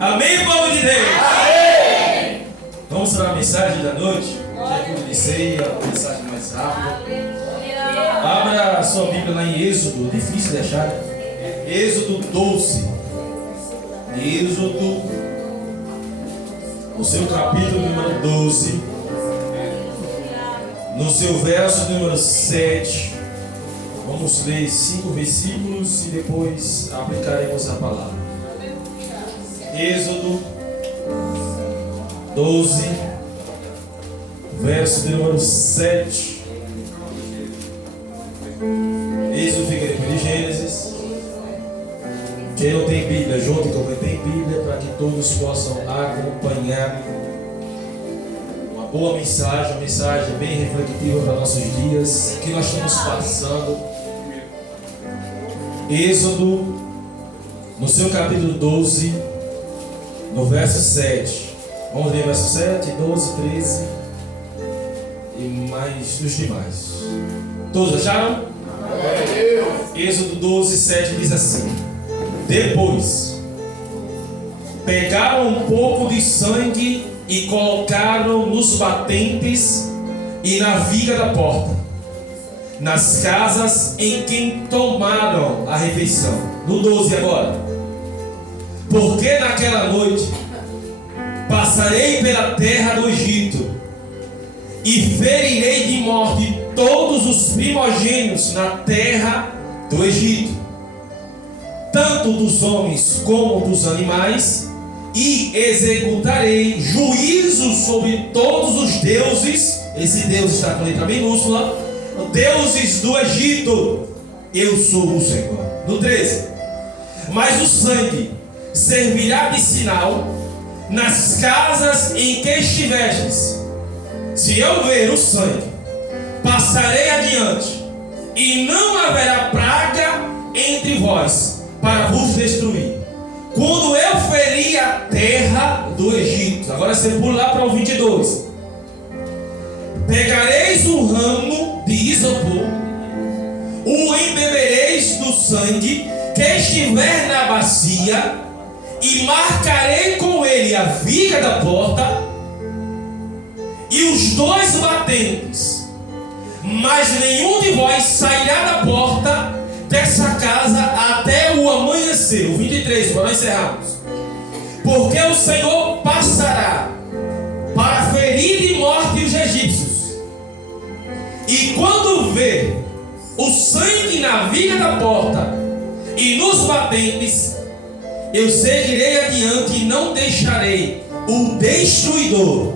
Amém, povo de Deus? Amém. Vamos para a mensagem da noite. Já que eu iniciei a mensagem mais rápida. Abra a sua Bíblia lá em Êxodo, difícil de achar. Êxodo 12. Êxodo, no seu capítulo número 12, no seu verso número 7. Vamos ler 5 versículos e depois aplicaremos a palavra. Êxodo 12, verso número 7. Êxodo fica depois de Gênesis. Quem não tem Bíblia, junto com quem tem Bíblia, para que todos possam acompanhar uma boa mensagem, uma mensagem bem reflexiva para nossos dias, que nós estamos passando. Êxodo, no seu capítulo 12, no verso 7. Vamos ler verso 7, 12, 13 e mais os demais. Todos acharam? Êxodo 12, 7 diz assim: Depois pegaram um pouco de sangue e colocaram nos batentes e na viga da porta, nas casas em que tomaram a refeição. No 12 agora. Porque naquela noite passarei pela terra do Egito e ferirei de morte todos os primogênitos na terra do Egito, tanto dos homens como dos animais, e executarei juízo sobre todos os deuses. Esse Deus está com letra minúscula. Deuses do Egito. Eu sou o Senhor. No 13. Mas o sangue servirá de sinal nas casas em que estiveres. Se eu ver o sangue, passarei adiante, e não haverá praga entre vós para vos destruir, quando eu ferir a terra do Egito. Agora você pula lá para o 22. Pegareis um ramo de isopor, o embebereis do sangue que estiver na bacia, e marcarei com ele a viga da porta e os 2 batentes, mas nenhum de vós sairá da porta dessa casa até o amanhecer. O 23, para nós encerrarmos. Porque o Senhor passará para ferir de morte os egípcios, e quando ver o sangue na viga da porta e nos batentes, eu seguirei adiante e não deixarei o destruidor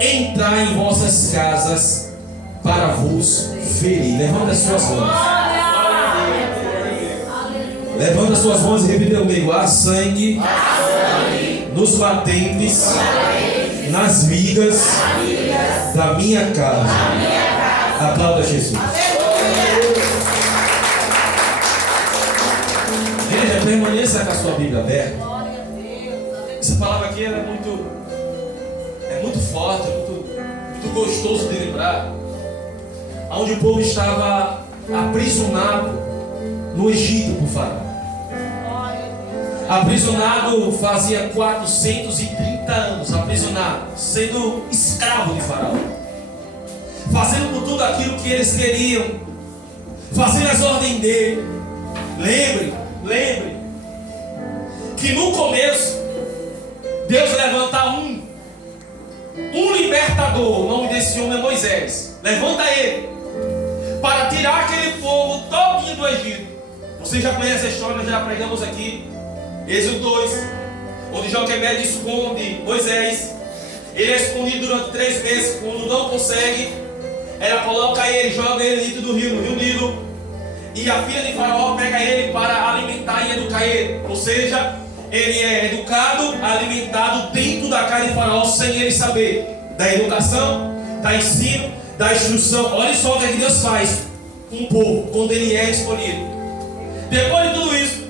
entrar em vossas casas para vos ferir. Levanta as suas mãos. Levanta as suas mãos e repita comigo: há sangue nos batentes, nas vigas da minha casa. Aplauda Jesus. Veja, permaneça com a sua Bíblia aberta. Essa palavra aqui é muito forte, muito gostoso de lembrar. Onde o povo estava aprisionado no Egito por Faraó. Aprisionado fazia 430 anos, aprisionado, sendo escravo de Faraó, fazendo por tudo aquilo que eles queriam, fazendo as ordens dele. Lembre que no começo Deus levanta um libertador. O nome desse homem é Moisés. Levanta ele para tirar aquele povo todinho do Egito. Você já conhece a história, nós já pregamos aqui. Êxodo 2, onde Joquebed esconde Moisés. Ele é escondido durante 3 meses. Quando não consegue, ela coloca ele, joga ele dentro do rio, no rio Nilo. E a filha de Faraó pega ele para alimentar e educar ele. Ou seja, ele é educado, alimentado dentro da casa de Faraó, sem ele saber da educação, da ensino, da instrução. Olha só o que é que Deus faz com o povo quando ele é escolhido. Depois de tudo isso,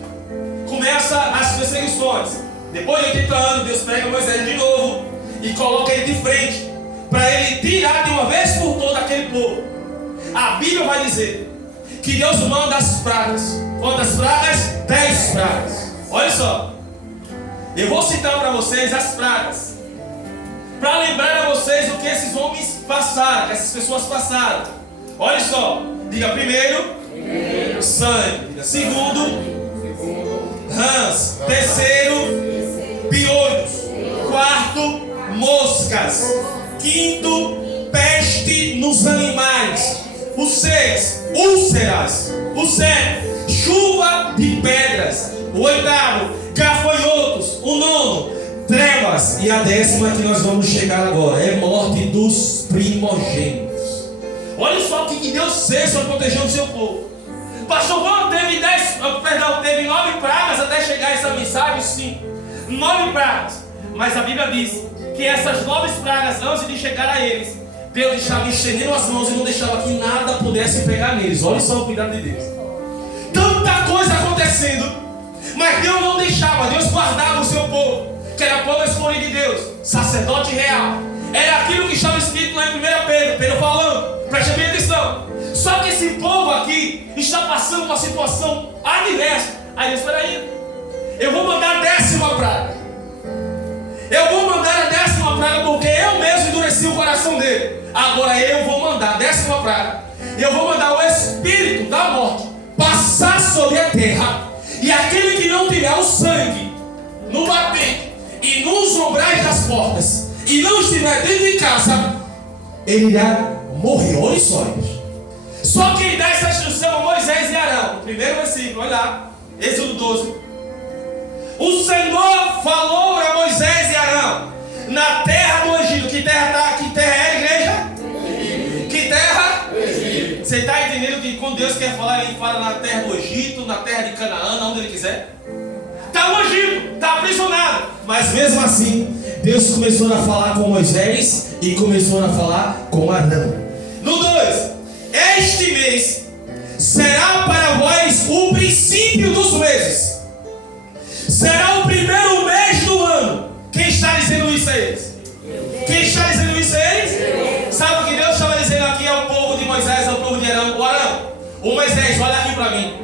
começa as perseguições. Depois de 80 anos, Deus pega Moisés de novo e coloca ele de frente para ele tirar de uma vez por todas aquele povo. A Bíblia vai dizer que Deus manda as pragas. Quantas pragas? 10 pragas. Olha só. Eu vou citar para vocês as pragas, para lembrar a vocês o que esses homens passaram, que essas pessoas passaram. Olha só, diga primeiro, sangue. Diga segundo, rãs. Terceiro, piolhos. Quarto, moscas. Quinto, peste nos animais. O 6, úlceras. O 7, chuva de pedras. O 8º, gafanhotos. O 9º, trevas. E a 10ª que nós vamos chegar agora é morte dos primogênitos. Olha só o que Deus fez para proteger o seu povo. Pastor Juan teve 9 pragas até chegar essa mensagem. Sim, 9 pragas. Mas a Bíblia diz que essas 9 pragas, antes de chegar a eles, Deus estava estendendo as mãos e não deixava que nada pudesse pegar neles. Olha só o cuidado de Deus. Tanta coisa acontecendo, mas Deus não deixava. Deus guardava o seu povo, que era povo escolhido de Deus, sacerdote real. Era aquilo que estava escrito lá em 1 Pedro falando, preste bem atenção. Só que esse povo aqui está passando uma situação adversa. Aí Deus, espera aí, eu vou mandar a 10ª praga. Eu vou mandar a 10ª praga porque eu mesmo endureci o coração dele. Agora eu vou mandar a 10ª praga. Eu vou mandar o espírito da morte passar sobre a terra. E aquele que não tiver o sangue no batente e nos umbrais das portas e não estiver dentro de casa, ele irá morrer. Olha só. Só quem dá essa instrução a Moisés e Arão. Primeiro versículo, olha lá, Êxodo 12. O Senhor falou a Moisés e Arão na terra do Egito. Que terra é a igreja? Egito. Que terra? Egito. Você está entendendo que quando Deus quer falar, ele fala na terra do Egito, na terra de Canaã, onde ele quiser? Está no Egito, está aprisionado. Mas mesmo assim, Deus começou a falar com Moisés e começou a falar com Arão. No 2, este mês será para vós o princípio dos meses. Será o primeiro mês do ano. Quem está dizendo isso a eles? Quem está dizendo isso a eles? Sabe o que Deus estava dizendo aqui ao povo de Moisés, ao povo de Arão? O Arão, o Moisés, olha aqui para mim.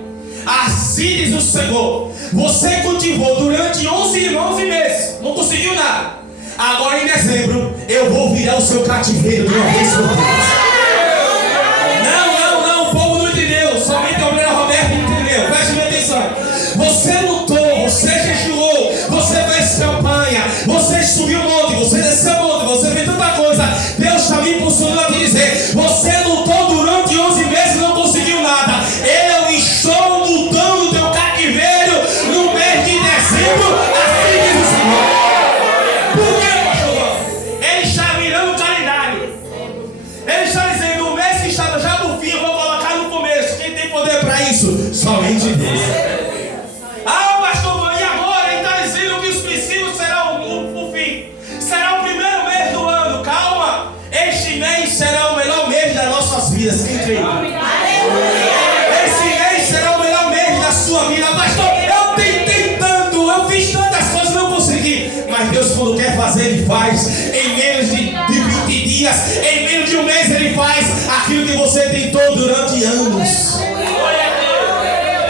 Assim diz o Senhor: você cultivou durante 11 meses, não conseguiu nada. Agora em dezembro eu vou virar o seu cativeiro de uma vez por todas. Não, o povo não entendeu. Somente a obreira Roberta entendeu. Preste bem atenção. Você lutou, você jejuou, você fez campanha, você subiu o monte, você desceu o monte, você fez tanta coisa. Deus está me impulsionando a te dizer: você lutou durante 11 meses e não conseguiu nada. Eu estou mudando o teu cativeiro no mês de dezembro. Assim diz o Senhor. Por quê, pastor? Ele está virando o calendário. Ele está dizendo: o mês que estava já no fim, eu vou colocar no começo. Quem tem poder para isso? Somente Deus. Ah, pastor, e agora? Ele está dizendo que os princípios serão o fim. Será o primeiro mês do ano. Calma. Este mês será o melhor mês das nossas vidas. Quem crê? Esse mês será o melhor mês da sua vida. Pastor, eu tentei tanto, eu fiz tantas coisas, não consegui. Mas Deus, quando quer fazer, Ele faz. Em menos de 20 dias, em menos de um mês, Ele faz aquilo que você tentou durante anos.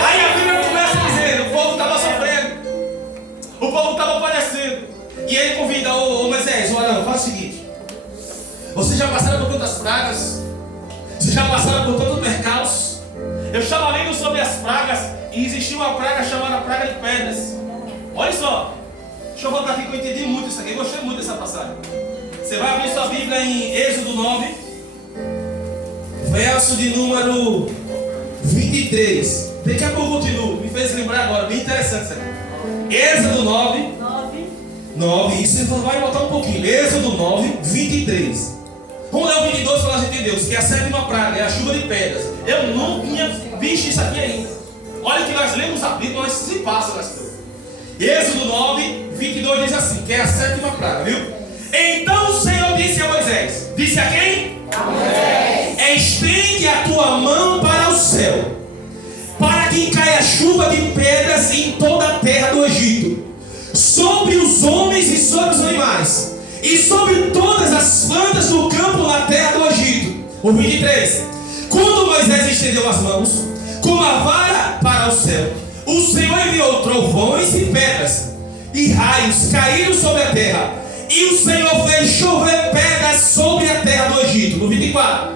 Aí a Bíblia começa dizendo: o povo estava sofrendo, o povo estava padecendo. E Ele convida o Moisés: o Arão, faz o seguinte. Vocês já passaram por tantas pragas, vocês já passaram por tantos percalços. Eu estava lendo sobre as pragas e existia uma praga chamada praga de pedras. Olha só, deixa eu voltar aqui que eu entendi muito isso aqui, eu gostei muito dessa passagem. Você vai abrir sua Bíblia em Êxodo 9, verso de número 23. Daqui a pouco eu continuo, me fez lembrar agora, bem interessante isso aqui. Êxodo 9, isso você vai botar um pouquinho. Êxodo 9, 23. Vamos ler o 22 para nós entendermos que a 7ª praga é a chuva de pedras. Eu não tinha visto isso aqui ainda. Olha que nós lemos a Bíblia, nós se passa nas coisas. Êxodo 9, 22 diz assim, que é a 7ª praga, viu? Então o Senhor disse a Moisés, disse a quem? A Moisés: estende a tua mão para o céu, para que caia chuva de pedras em toda a terra do Egito, sobre os homens e sobre os animais, e sobre todas as plantas do campo na terra do Egito. O 23. Quando Moisés estendeu as mãos com a vara para o céu, o Senhor enviou trovões e pedras, e raios caíram sobre a terra, e o Senhor fez chover pedras sobre a terra do Egito. No 24.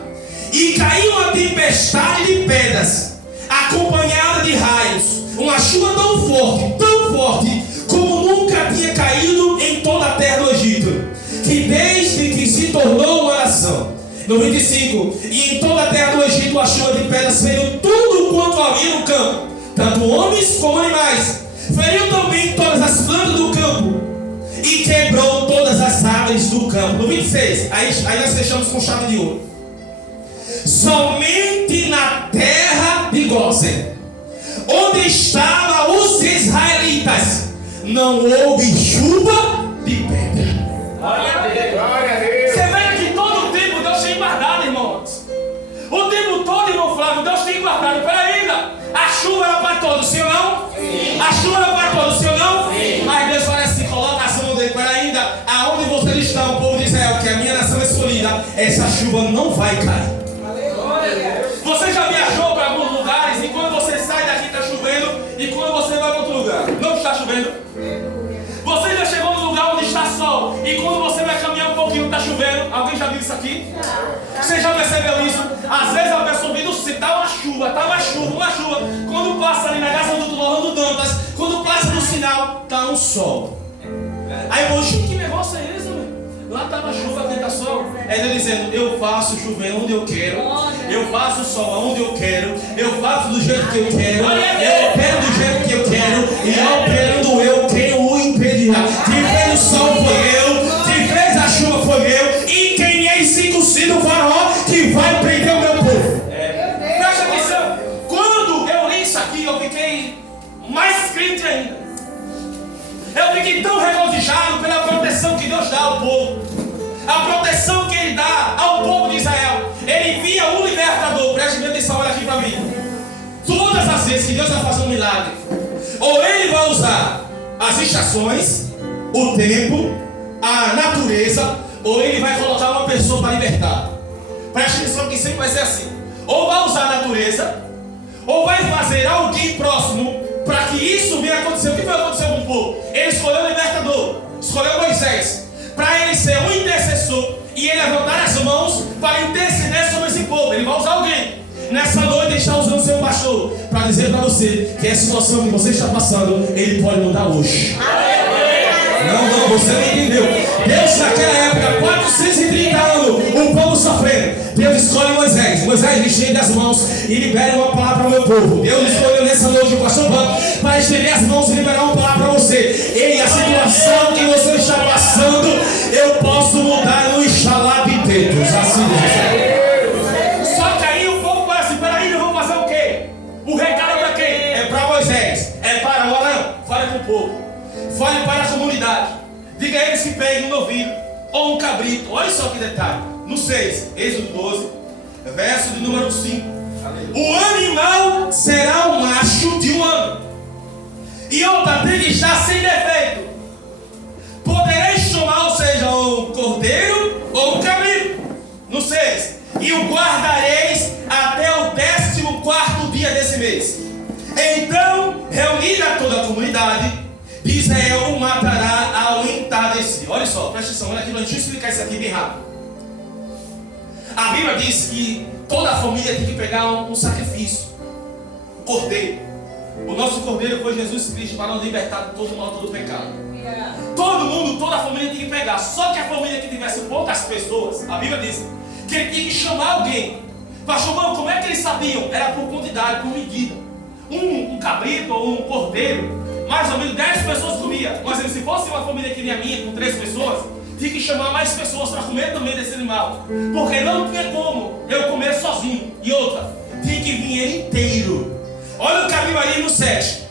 E caiu uma tempestade de pedras, acompanhada de raios, uma chuva tão forte, como nunca tinha caído em toda a terra do Egito, que desde que se tornou uma nação. No 25. E em toda a terra do Egito a chuva de pedras feriu tudo quanto havia no campo, tanto homens como animais. Feriu também todas as plantas do campo, e quebrou todas as árvores do campo. No 26. Aí nós fechamos com chave de ouro. Somente na terra de Gósen, onde estavam os israelitas, não houve chuva de pedra. Glória a Deus. Você vê que todo o tempo Deus tem guardado, irmãos. O tempo todo, irmão Flávio, Deus tem guardado. Peraí, ainda. A chuva era para todos, sim ou não? Sim. A chuva era para todos, sim ou não? Sim. Mas Deus fala assim, coloca a mão dele. Peraí, ainda. Aonde vocês estão, o povo de Israel, que a minha nação é escolhida, essa chuva não vai cair. Você já viajou para alguns lugares e quando você sai daqui está chovendo e quando você vai para outro lugar não está chovendo? Você já chegou no lugar onde está sol e quando você vai caminhar um pouquinho está chovendo? Alguém já viu isso aqui? Você já percebeu isso? Às vezes a pessoa vê no céu, está uma chuva. Quando passa ali na casa do Lorando Dantas, quando passa no sinal, está um sol. Aí eu que negócio é esse, meu? Lá está uma chuva, aqui está sol. É ele dizendo, eu faço chover onde eu quero, eu faço sol onde eu quero, eu faço do jeito que eu quero, eu opero do jeito que eu quero, e operando eu, quem o impedirá? Quem fez o sol foi eu, quem fez a chuva foi eu, e quem é incircuncido o faraó que vai prender o meu povo. Presta atenção, quando eu li isso aqui, eu fiquei mais crente ainda. Eu fiquei tão regozijado pela proteção que Deus dá ao povo. A proteção que Ele dá ao povo de Israel. Ele envia um libertador. Preste atenção, olha aqui para mim. Todas as vezes que Deus vai fazer um milagre, ou Ele vai usar as estações, o tempo, a natureza, ou Ele vai colocar uma pessoa para libertar. Preste atenção que sempre vai ser assim. Ou vai usar a natureza, ou vai fazer alguém próximo para que isso venha acontecer. O que vai acontecer com o povo? Ele escolheu o libertador, escolheu Moisés, para ele ser um intercessor e ele levantar as mãos para interceder sobre esse povo. Ele vai usar alguém. Nessa noite ele está usando o seu pastor para dizer para você que a situação que você está passando, ele pode mudar hoje. Não, você não entendeu. Deus naquela época, 430 anos, o povo sofrendo. Deus escolhe Moisés. Moisés estende as mãos e libera uma palavra para o meu povo. Deus escolheu nessa noite o pastor Banco para estender as mãos e liberar uma palavra para você. Ei, a situação que você está passando, eu posso mudar no enxalar de dedos. Assim diz. Só que aí o povo fala assim, peraí, eu vou fazer o quê? O recado é para quem? É para Moisés. É para Arão. Fale com o povo. Fale para a comunidade. Diga a eles que peguem um novilho ou um cabrito. Olha só que detalhe. No 6, Êxodo 12, verso de número 5. O animal será um macho de um ano, e outra tem que estar sem defeito. Podereis chamar, ou seja, um cordeiro ou um cabrito. No 6. E o guardareis até o 14º dia desse mês. Então, reunida toda a comunidade, Israel o matará ao entardecer. Olha só, presta atenção, olha aqui, deixa eu explicar isso aqui bem rápido. A Bíblia diz que toda a família tem que pegar um sacrifício, um cordeiro. O nosso cordeiro foi Jesus Cristo para nos libertar de todo o mal, todo o pecado. Todo mundo, toda a família tem que pegar. Só que a família que tivesse poucas pessoas, a Bíblia diz que ele tinha que chamar alguém. Pastor, como é que eles sabiam? Era por quantidade, por medida. Um cabrito ou um cordeiro, mais ou menos 10 pessoas comiam. Mas se fosse uma família que nem a minha, com 3 pessoas, tinha que chamar mais pessoas para comer também desse animal. Porque não tinha como eu comer sozinho. E outra, tinha que vir ele inteiro. Olha o caminho aí no 7.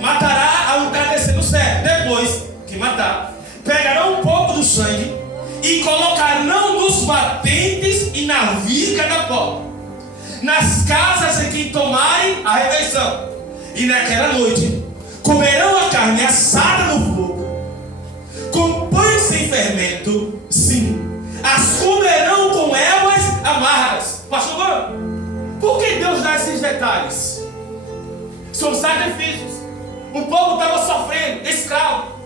Matará ao entardecer no 7. Depois que matar, pegarão um pouco do sangue e colocarão nos batentes e na viga da porta, nas casas em que tomarem a refeição. E naquela noite comerão a carne assada no fogo, com pães sem fermento, sim. As comerão com ervas amargas. Pastor Mano, por que Deus dá esses detalhes? São sacrifícios. O povo estava sofrendo, escravo.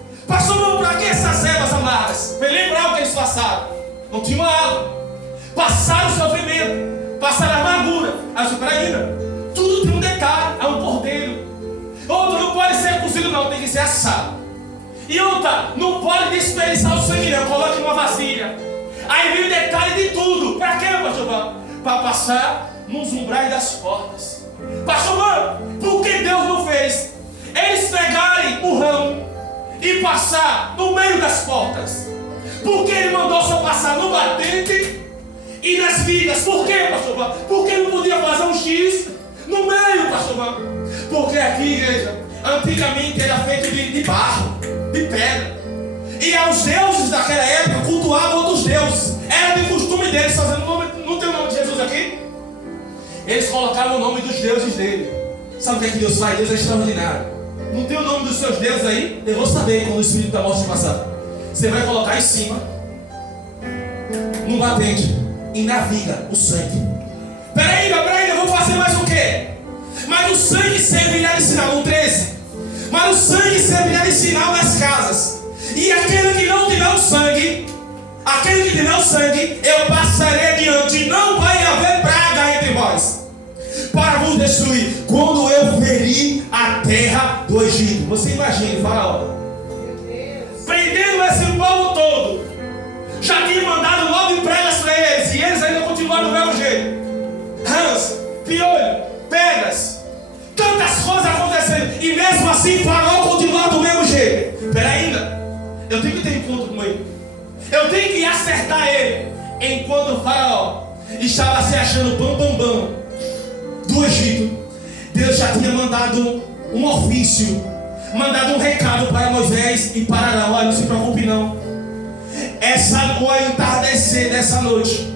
passaram? Não tinha água. Passaram sofrimento, passaram amargura. Aí eu disse, peraí, tudo tem um detalhe, há um cordeiro. Outra, não pode ser cozido não, tem que ser assado. E outra, não pode desperdiçar o sangue não, coloque numa vasilha. Aí vem o detalhe de tudo. Para quê, pastor Val? Para passar nos umbrais das portas. Pastor Val, por que Deus não fez eles pegarem o ramo e passar no meio das portas? Por que Ele mandou só passar no batente e nas vigas? Por quê, pastor Val? Porque Ele não podia fazer um X no meio, pastor Val? Porque aqui, igreja, antigamente era feito de barro, de pedra. E os deuses daquela época cultuavam outros deuses. Era de costume deles fazer o nome. Não tem o nome de Jesus aqui? Eles colocaram o nome dos deuses dele. Sabe o que é que Deus faz? Deus é extraordinário. Não tem o nome dos seus deuses aí? Eu vou saber quando o Espírito da morte passar. Você vai colocar em cima, no batente, e na viga o sangue. Peraí, eu vou fazer mais o quê? Mas o sangue servirá de sinal, no 13. Mas o sangue servirá de sinal nas casas. E aquele que não tiver o sangue, eu passarei adiante. Não vai haver praga entre vós, para vos destruir, quando eu ferir a terra do Egito. Você imagina, Faraó prendendo esse povo todo. Já tinha mandado 9 pragas para eles, e eles ainda continuaram do mesmo jeito. Rãs, piolho, pedras, tantas coisas acontecendo, e mesmo assim Faraó continuava do mesmo jeito. Peraí, ainda eu tenho que ter encontro com ele. Eu tenho que acertar ele. Enquanto o Faraó estava se achando bam do Egito, Deus já tinha mandado um ofício, mandado um recado para Moisés e para Arão. Olha, não se preocupe não. Ao entardecer dessa noite,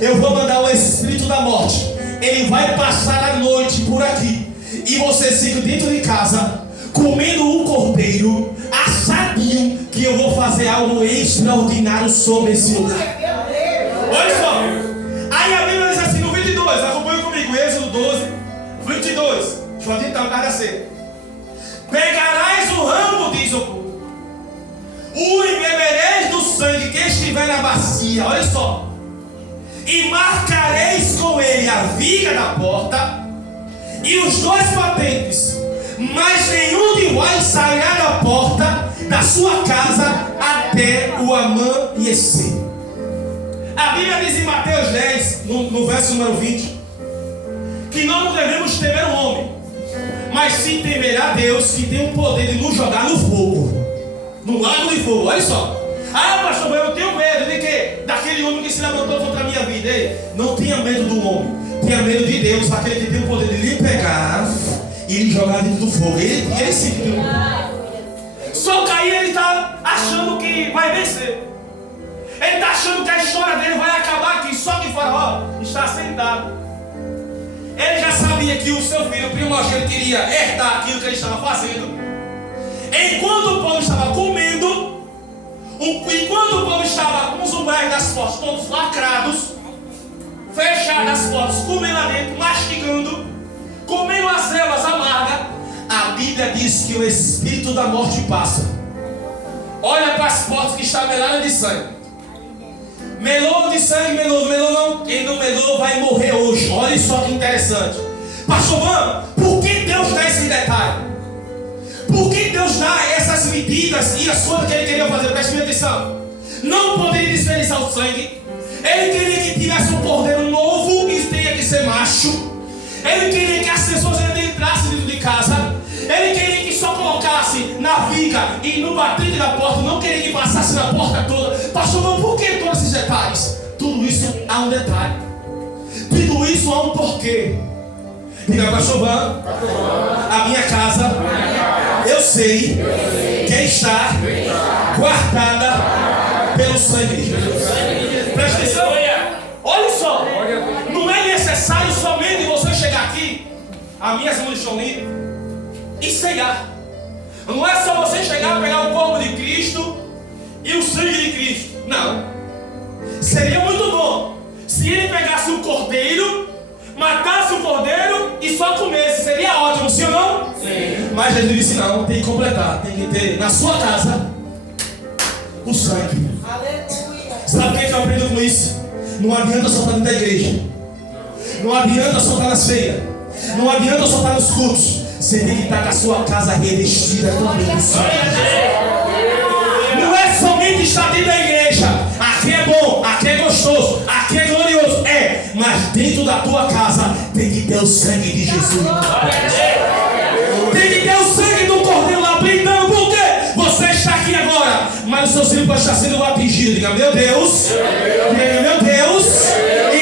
eu vou mandar o Espírito da morte. Ele vai passar a noite por aqui, e vocês ficam dentro de casa comendo um cordeiro assadinho, que eu vou fazer algo extraordinário sobre esse lugar. Olha só. Aí a Bíblia diz assim no 22, acompanha comigo, Êxodo 12, 22. Deixa eu adiantar o cara cedo. Pegarás o ramo de isopor, o bebereis do sangue que estiver na bacia, olha só, e marcareis com ele a viga da porta e os 2 batentes, mas nenhum de vós sairá da porta da sua casa até o amanhecer. A Bíblia diz em Mateus 10, no verso número 20, que não devemos temer o homem, mas sim temer a Deus, que tem o poder de nos jogar no fogo, no lago de fogo. Olha só. Ah, pastor, eu tenho medo de quê? Daquele homem que se levantou contra a minha vida. Ei, não tenha medo do homem, tenha medo de Deus, aquele que tem o poder de lhe pegar e lhe jogar dentro do fogo. Ele sim. Só que aí ele está achando que vai vencer. Ele está achando que a história dele vai acabar aqui. Só que Faraó está sentado. Ele já sabia que o seu filho, o primogênito, iria herdar aquilo que ele estava fazendo. Enquanto o povo estava comendo, enquanto o povo estava com os umbrais das portas todos lacrados, fechadas as portas, comendo lá dentro, mastigando, comendo as ervas amargas, a Bíblia diz que o Espírito da morte passa. Olha para as portas que estão meladas de sangue. Melou de sangue, melou não. Quem não melou vai morrer hoje. Olha só que interessante. Pastor Mano, por que Deus dá esse detalhe? Por que Deus dá essas medidas e as coisas que Ele queria fazer? Preste atenção. Não poderia desperdiçar o sangue. Ele queria que tivesse um cordeiro novo e tinha que ser macho. Ele queria que as pessoas entrassem dentro de casa. Ele queria que só colocasse na viga e no batente da porta. Não queria que passasse na porta toda. Pastor, mas por que todos esses detalhes? Tudo isso há um detalhe. Tudo isso há um porquê. Diga, pastor Van, a minha casa, eu sei que está guardada pelo sangue de Jesus. Presta atenção. Olha só. Não é necessário somente você chegar aqui, as minhas mãos estão limpas, e cegar. Não é só você chegar, pegar o corpo de Cristo e o sangue de Cristo. Não. Seria muito bom se ele pegasse um cordeiro, matasse o cordeiro e só comesse. Seria ótimo, sim ou não? Sim. Mas Jesus disse não, tem que completar. Tem que ter na sua casa o sangue. Aleluia. Sabe o que eu aprendo com isso? Não adianta só estar dentro da igreja. Não adianta só estar nas feiras. Não adianta só estar nos cultos. Você tem que estar com a sua casa revestida também. Não é somente estar dentro da igreja. Aqui é bom, aqui é gostoso, aqui é glorioso. É, mas dentro da tua casa tem que ter o sangue de Jesus. Tem que ter o sangue do Cordeiro lá brindando. Por quê? Você está aqui agora, mas o seu filho pode estar sendo atingido. Diga, meu Deus. Diga, meu Deus.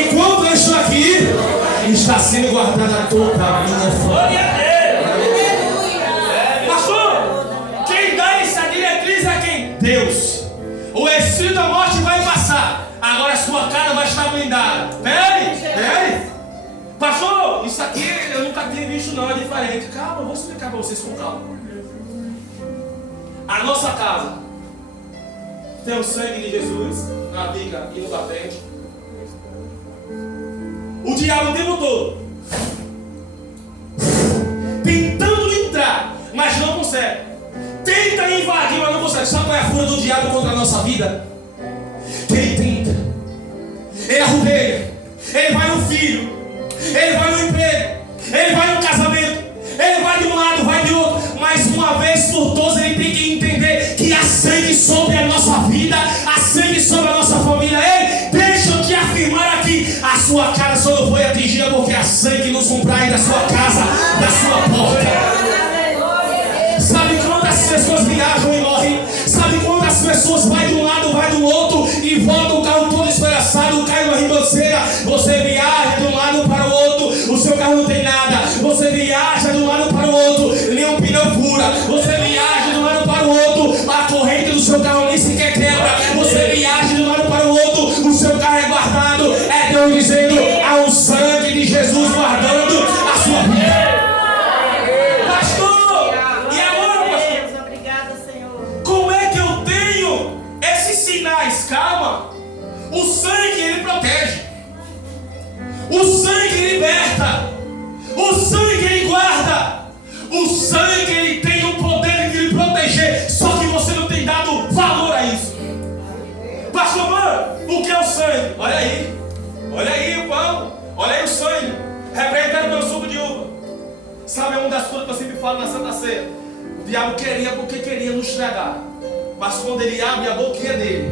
Enquanto eu estou aqui, está sendo guardada toda a minha família. Pastor, quem dá essa diretriz é quem? Deus. O espírito da morte vai passar. Agora a sua cara vai estar blindada. Peraí. Pastor, isso aqui eu nunca tinha visto não, é diferente. Calma, eu vou explicar para vocês com calma. A nossa casa tem o sangue de Jesus na viga e no batente. O diabo o tempo todo tentando entrar, mas não consegue. Tenta invadir, mas não consegue. Sabe qual é a fúria do diabo contra a nossa vida? Que ele tenta, ele arrudeia, ele vai no filho, ele vai no emprego, ele vai no casamento, ele vai de um lado, vai de outro. Mas uma vez por todas ele tem que entender que há sangue sobre a nossa vida, há sangue sobre a nossa família. Ei, deixa eu te afirmar aqui, a sua casa só não foi atingida porque há sangue nos umbrais da sua casa, da sua porta. Sabe quantas pessoas viajam e morrem? Sabe quantas pessoas vai de um lado, vai do outro e volta o carro todo espedaçado, cai uma ribanceira. Você viaja de um lado para o outro, o seu carro não tem nada. Você viaja de um lado para o outro, nem um pneu fura. Você viaja de um lado para o outro, a corrente do seu carro nem sequer quebra. Você viaja de um lado para o outro, o seu carro é guardado. É Deus dizendo, há um sangue de Jesus guardando a sua vida. Calma, o sangue ele protege, o sangue liberta, o sangue ele guarda, o sangue ele tem o poder de lhe proteger, só que você não tem dado valor a isso. Pastor, mano, o que é o sangue? Olha aí o pão, olha aí o sangue, representado pelo suco de uva. Sabe uma das coisas que eu sempre falo na Santa Ceia? O diabo queria porque queria nos estragar, mas quando ele abre a boquinha dele,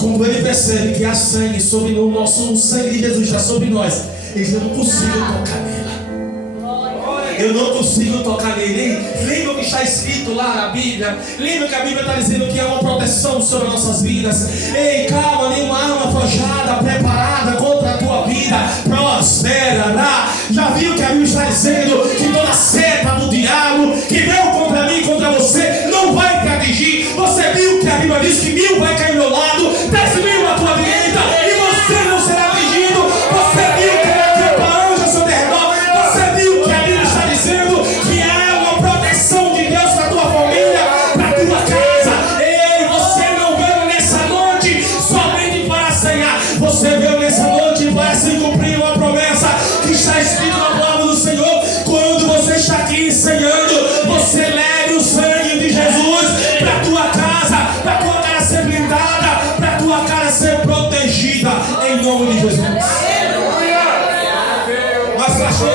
quando ele percebe que há sangue sobre o sangue de Jesus está sobre nós, ele não consigo tocar nela. Eu não consigo tocar nele. Lembra o que está escrito lá na Bíblia? Lembra que a Bíblia está dizendo que há uma proteção sobre as nossas vidas? Ei, calma, nenhuma arma forjada, preparada contra a tua vida prosperará. Já viu que a Bíblia está dizendo que toda seta do diabo que veio contra mim, contra você, não vai te atingir? Você viu que a Bíblia diz que 1000 vai cair ao meu lado, 10.000 à tua direita, e você não será atingido. Você viu que ela quer para anjo ao seu redor. Você viu que a Bíblia está dizendo que há uma proteção de Deus para a tua família, para a tua casa. Ei, você não veio nessa noite somente para sonhar. Você veio nessa noite para se cumprir uma promessa que está escrita na palavra do Senhor. Quando você está aqui ensaiando, você leve o sangue de Jesus para a tua casa, para a tua casa ser blindada, para a tua casa ser protegida, em nome de Jesus. Mas pastor,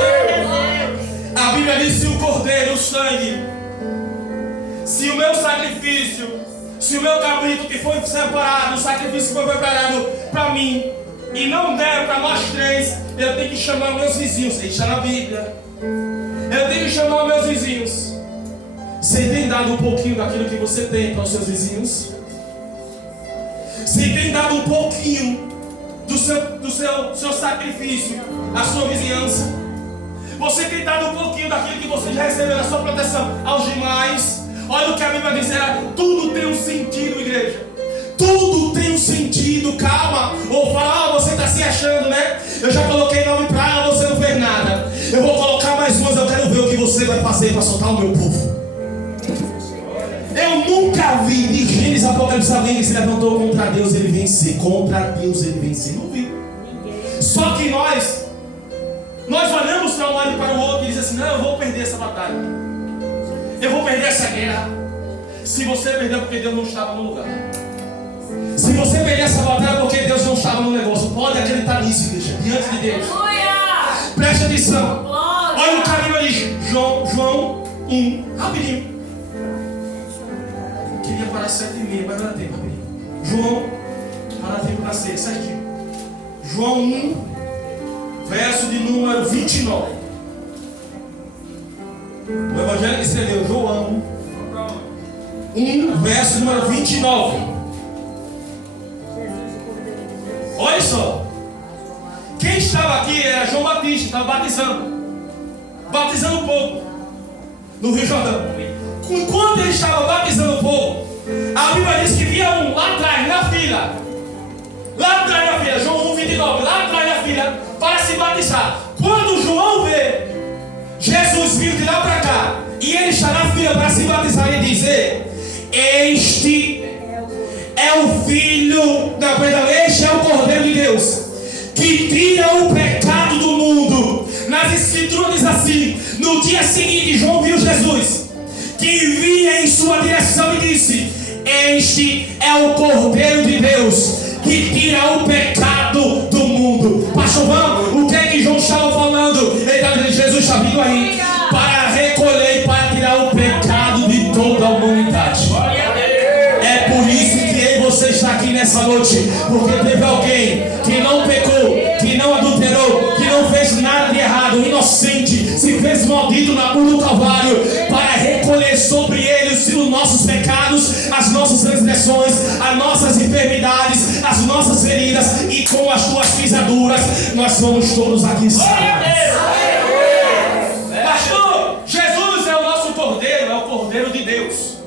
a Bíblia diz: se o cordeiro, o sangue, se o meu sacrifício, se o meu cabrito que foi separado, o sacrifício que foi preparado para mim, e não der para nós três, eu tenho que chamar meus vizinhos. Isso está na Bíblia. Eu tenho que chamar meus vizinhos. Você tem dado um pouquinho daquilo que você tem para os seus vizinhos? Você tem dado um pouquinho do seu sacrifício à sua vizinhança? Você tem dado um pouquinho daquilo que você já recebeu na sua proteção aos demais? Olha o que a Bíblia diz: tudo tem um sentido, igreja. Tudo tem um sentido. Calma. Ou fala, você está se achando, né? Eu já coloquei nome para ela, você não fez nada. Eu vou colocar mais umas, eu quero ver o que você vai fazer para soltar o meu povo. Eu nunca vi de Gênesis Apocalipse alguém que se levantou contra Deus, ele vence. Contra Deus ele vence. Não vi. Só que nós olhamos para um lado e para o outro e dizemos assim: não, eu vou perder essa batalha, eu vou perder essa guerra. Se você perdeu, porque Deus não estava no lugar. Se Se você perder essa batalha, porque Deus não estava no negócio. Pode acreditar nisso, igreja, diante de Deus. Preste atenção. Olha o caminho ali, João 1, rapidinho. Queria parar 7h30, mas não dá tempo, rapidinho. João, para tempo para ser certinho. João 1, verso de número 29. O Evangelho que escreveu João 1, verso de número 29. Olha só. Quem estava aqui era João Batista, estava batizando o povo no Rio Jordão. Enquanto ele estava batizando o povo, a Bíblia diz que via um lá atrás, na fila. Lá atrás na fila, João 1, 29, lá atrás na fila, para se batizar. Quando João vê Jesus vindo de lá para cá, e ele está na fila para se batizar, ele diz: este é o Filho, não, perdão, este é o Cordeiro de Deus, que tira o pecado do mundo. Nas Escrituras diz assim: no dia seguinte, João viu Jesus, que vinha em sua direção, e disse: este é o Cordeiro de Deus, que tira o pecado do mundo. Pastor, vamos, o que é que João estava falando? Ele está dizendo: Jesus está vindo aí para recolher e para tirar o pecado de toda a humanidade. É por isso que você está aqui nessa noite, porque teve alguém que não pecou, que não adulterou, que não fez nada de errado, inocente, se fez maldito na cruz do Calvário, para recolher sobre ele os nossos pecados, as nossas transgressões, as nossas enfermidades, as nossas feridas, e com as tuas pisaduras nós somos todos aqui salvos. Pastor, Jesus é o nosso Cordeiro, é o Cordeiro de Deus,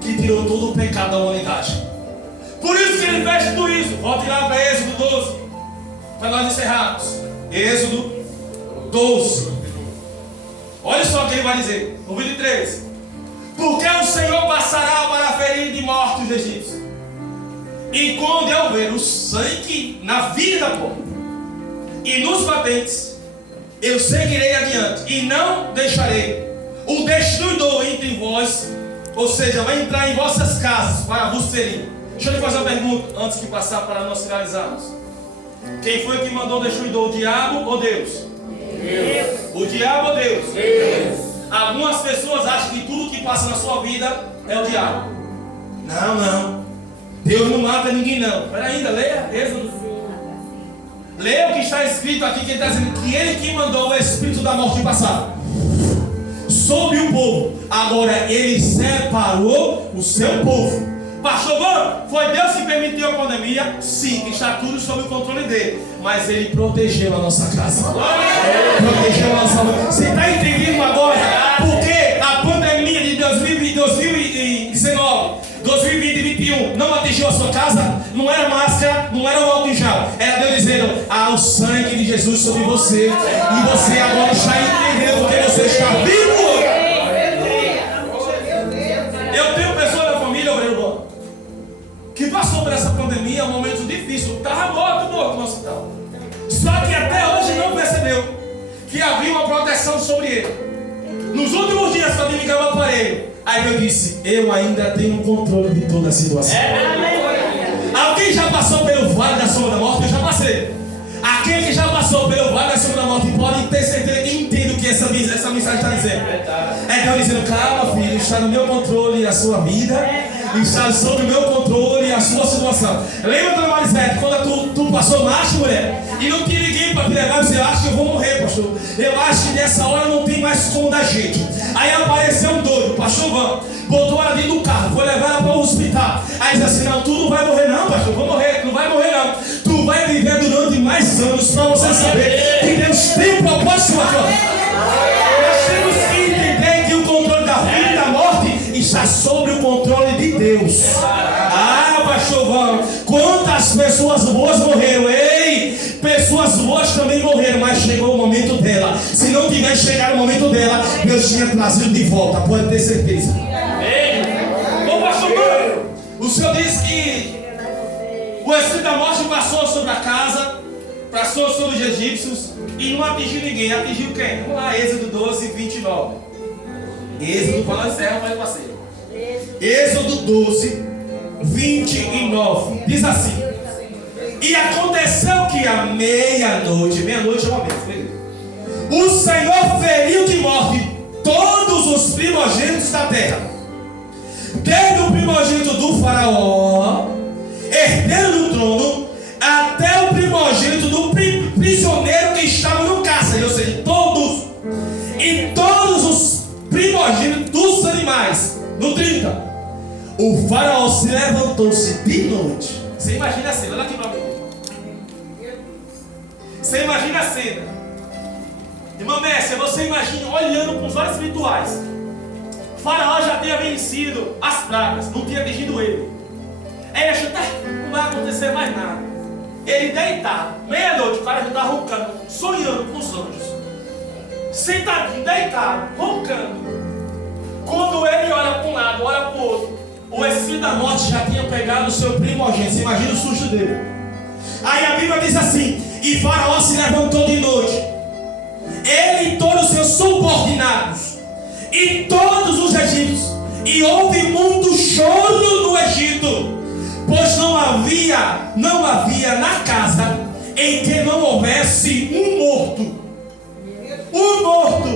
que tirou todo o pecado da humanidade. Por isso que ele fez tudo isso. Volte lá para Êxodo 12, para nós encerrarmos. Êxodo 12. Olha só o que ele vai dizer, no 23. Porque o Senhor passará para ferir de morte os egípcios, e quando eu ver o sangue na vida da porta e nos batentes, eu seguirei adiante e não deixarei o destruidor entre vós, ou seja, vai entrar em vossas casas para vos ferir. Deixa eu lhe fazer uma pergunta antes de passar para nós finalizarmos. Quem foi que mandou o destruidor? O diabo ou Deus? Deus. O diabo ou Deus? Deus. Algumas pessoas acham que tudo que passa na sua vida é o diabo. Não. Deus não mata ninguém, não. Espera ainda, leia Êxodo. Leia o que está escrito aqui, que ele está dizendo que ele que mandou o espírito da morte passar sobre o povo. Agora ele separou o seu povo. Pastor, foi Deus que permitiu a pandemia? Sim, que está tudo sob o controle dele. Mas ele protegeu a nossa casa. Protegeu a nossa mãe. Você está entendendo agora? Porque a pandemia de 2019, 2020 e 2021 não atingiu a sua casa? Não era máscara, não era o álcool em gel. Era Deus dizendo: há o sangue de Jesus sobre você. E você agora está entendendo porque você está vivo. Eu tenho pessoas na família, que passou por essa pandemia, um momento difícil, estava morto no hospital. Só que até hoje não percebeu que havia uma proteção sobre ele. Nos últimos dias, quando ele ligava o aparelho, aí eu disse: eu ainda tenho controle de toda a situação. Alguém já passou pelo vale da sombra da morte? Eu já passei. Aquele que já passou pelo vale da sombra da morte pode ter certeza que entende o que essa mensagem está dizendo. É Deus dizendo: calma, filho, está no meu controle a sua vida, está sob o meu controle a sua situação. Lembra, dona Marisete, quando tu passou marcha, mulher, e não tinha ninguém para te levar, você acha que eu vou morrer, pastor? Eu acho que nessa hora não tem mais como dar jeito. Aí apareceu um doido, pastor Van, botou ela dentro do carro, foi levar ela para o hospital. Aí disse assim: não, tu não vai morrer não, pastor, vou morrer, tu não vai morrer não. Tu vai viver durante mais anos para você saber que Deus tem um propósito aqui. Nós temos que entender que o controle da vida e da morte está sobre o controle de Deus. Pastor Van, quantas pessoas boas morreram? Ei, pessoas boas também morreram, mas chegou o momento dela. Se não tivesse chegado o momento dela, Deus tinha trazido de volta, pode ter certeza. Ô pastor Van, o Senhor disse que o espírito da morte passou sobre a casa, passou sobre os egípcios e não atingiu ninguém. Atingiu quem? Vamos lá, Êxodo 12, 29. Êxodo, para nós encerrar, mas parceiro. Êxodo 12, 29. Diz assim: e aconteceu que à meia-noite é uma vez, o Senhor feriu de morte todos os primogênitos da terra, desde o primogênito do faraó, herdeiro do trono, até o primogênito do prisioneiro que estava no cárcere, ou seja, todos, e todos os primogênitos dos animais. No 30, o faraó se levantou-se de noite. Você imagina a cena, olha aqui para mim. Você imagina a cena. Irmã Messia, você imagina olhando com os olhos espirituais. O faraó já tinha vencido as pragas, não tinha atingido ele. Aí ele achou que não vai acontecer mais nada. Ele deitado, meia-noite, o cara já está roncando, sonhando com os anjos. Sentadinho, deitado, roncando. Quando ele olha para um lado, olha para o outro, o espírito da morte já tinha pegado o seu primogênito. Você imagina o susto dele. Aí a Bíblia diz assim: e Faraó se levantou de noite, ele e todos os seus subordinados, e todos os egípcios, e houve muito choro no Egito, pois não havia na casa em que não houvesse um morto. Um morto.